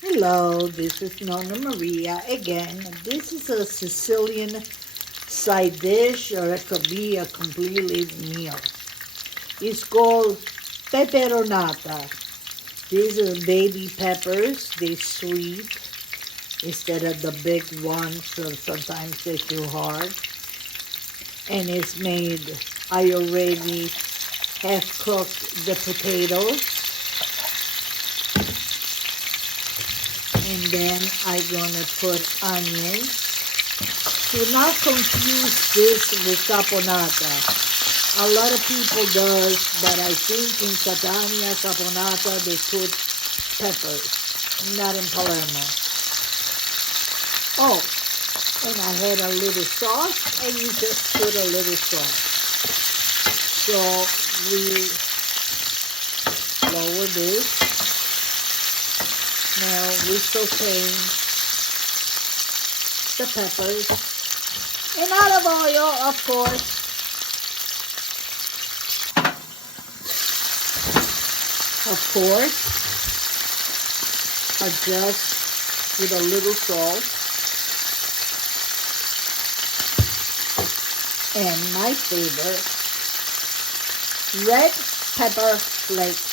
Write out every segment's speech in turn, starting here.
Hello, this is Nonna Maria again. This is a Sicilian side dish, or it could be a completely meal. It's called Pepperonata. These are baby peppers. They're sweet instead of the big ones, so sometimes they're too hard. And it's made, I already have cooked the potatoes. And then I'm gonna put onions. Do not confuse this with caponata. A lot of people does, but I think in Catania, caponata, they put peppers, not in Palermo. Oh, and I had a little sauce, and you just put a little sauce. So we lower this. Now we're sauteing the peppers in olive oil, of course. Adjust with a little salt. And my favorite, red pepper flakes.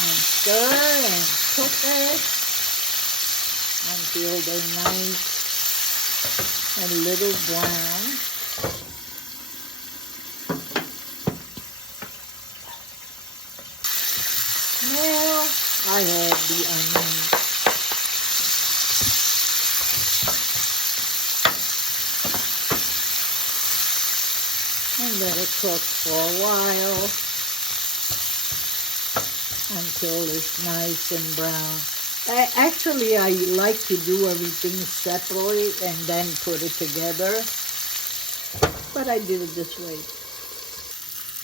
And stir and cook it until they're nice and a little brown. Now I add the onions. And let it cook for a while until it's nice and brown. Actually, I like to do everything separately and then put it together, but I did it this way.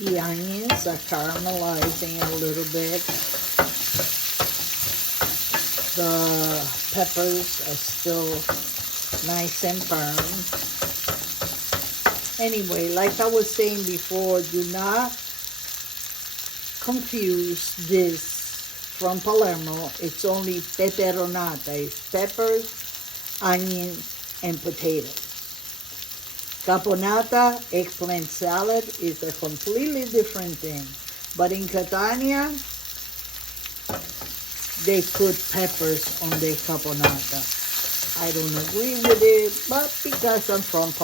The onions are caramelizing a little bit. The peppers are still nice and firm. Anyway, like I was saying before, do not confuse this from Palermo. It's only Pepperonata. It's peppers, onions, and potatoes. Caponata, eggplant salad, is a completely different thing. But in Catania, they put peppers on their caponata. I don't agree with it, but because I'm from